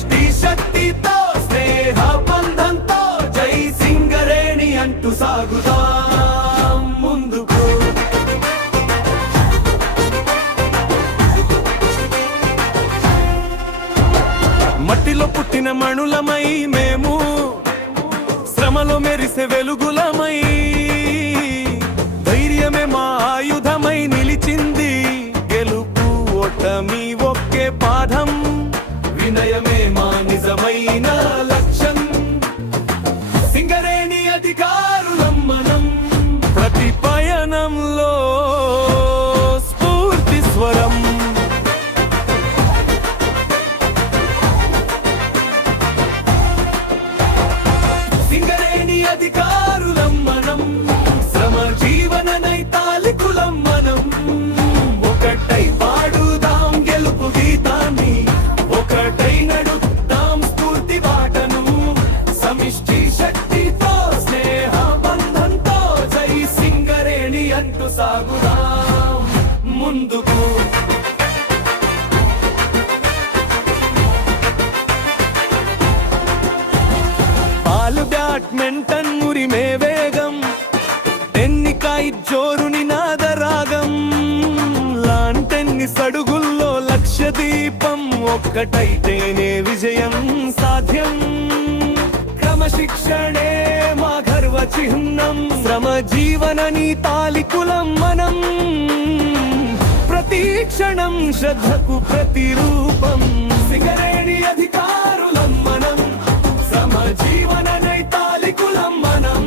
సమిష్టి శక్తితో స్నేహ బంధంతో జై సింగరేణి అంటూ సాగుదాం ముందుకు. మట్టిలో పుట్టిన మణులమై మేము, శ్రమలో మెరిసే వెలుగులమై, ధైర్యమే మా ఆయుధమై నిలిచింది. గెలుపు ఓటమి ఒకే పాఠం, వినయమే మా నిజమైన లక్ష్యం. సింగరేణి అధికారులం మనం, ప్రతి పయనంలో స్ఫూర్తి స్వరం. అధికారులం మనం, శ్రమ జీవన నైతాలికులం మనం. ఒకటై పాడుదాం గెలుపు గీతాన్ని, ఒకటై నడుద్దాం స్ఫూర్తి బాటను. సమిష్టి శక్తితో స్నేహ బంధంతో జై సింగరేణి అంటూ సాగుదాం ముందుకు. బ్యాడ్మింటన్ ఉరిమే వేగం, టెన్నికాయ జోరు నినాదరాగం, లాన్ టెన్నిస్ అడుగుల్లో లక్ష్య దీపం. ఒక్కటైతేనే విజయం సాధ్యం, క్రమశిక్షణే మా గర్వ చిహ్నం. శ్రమ జీవన నీతాలికులం మనం, ప్రతి క్షణం శ్రద్ధకు ప్రతిరూపం. సింగరేణి అధికారులం మనం, శ్రమ జీవన నైతాలికులం మనం.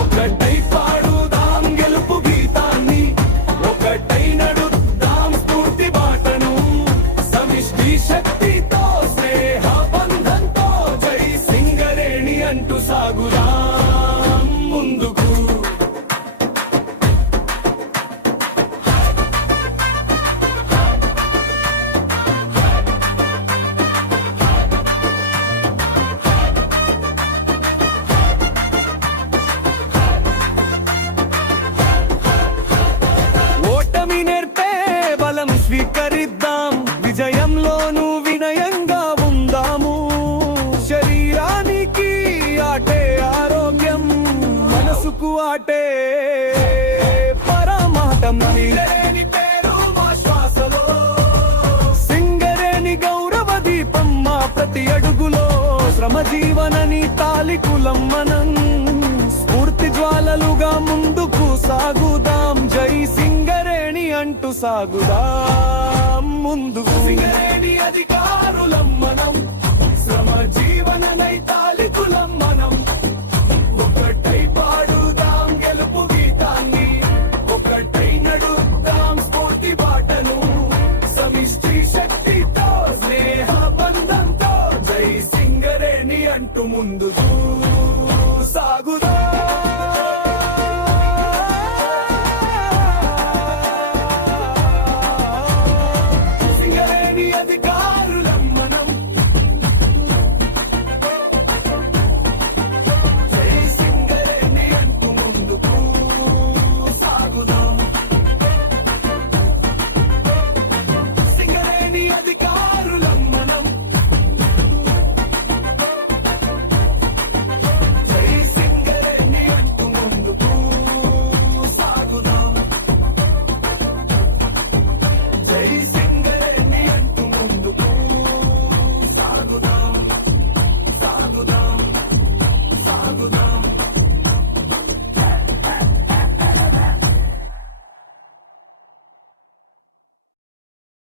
ఒకటై పాడుదాం గెలుపు గీతాన్ని, ఒకటై నడుద్దాం స్ఫూర్తి బాటను. సమిష్టి శక్తితో స్నేహ బంధంతో జై సింగరేణి అంటూ సాగుదాం ముందుకు. స్వీకరిద్దాం, విజయంలోనూ వినయంగా ఉందాము. శరీరానికి ఆటే ఆరోగ్యం, మనసుకు ఆటే పరమాటం. సింగరేణి పేరు మా శ్వాసలో, సింగరేణి గౌరవ దీపం మా ప్రతి అడుగులో. శ్రమ జీవన నీతాలికులం మనం, స్ఫూర్తి జ్వాలలుగా ముందుకు సాగుదాం. జై సింగరేణి అంటూ సాగుదాం ముందుకు. సింగరేణి అధికారులం మనం, శ్రమ జీవన నైతాలికులం మనం. ఒకటై పాడుదాం గెలుపు గీతాన్ని, ఒకటై నడుద్దాం స్ఫూర్తి బాటను. సమిష్టి శక్తితో స్నేహ బంధంతో జై సింగరేణి అంటూ ముందుకు సాగుదాం.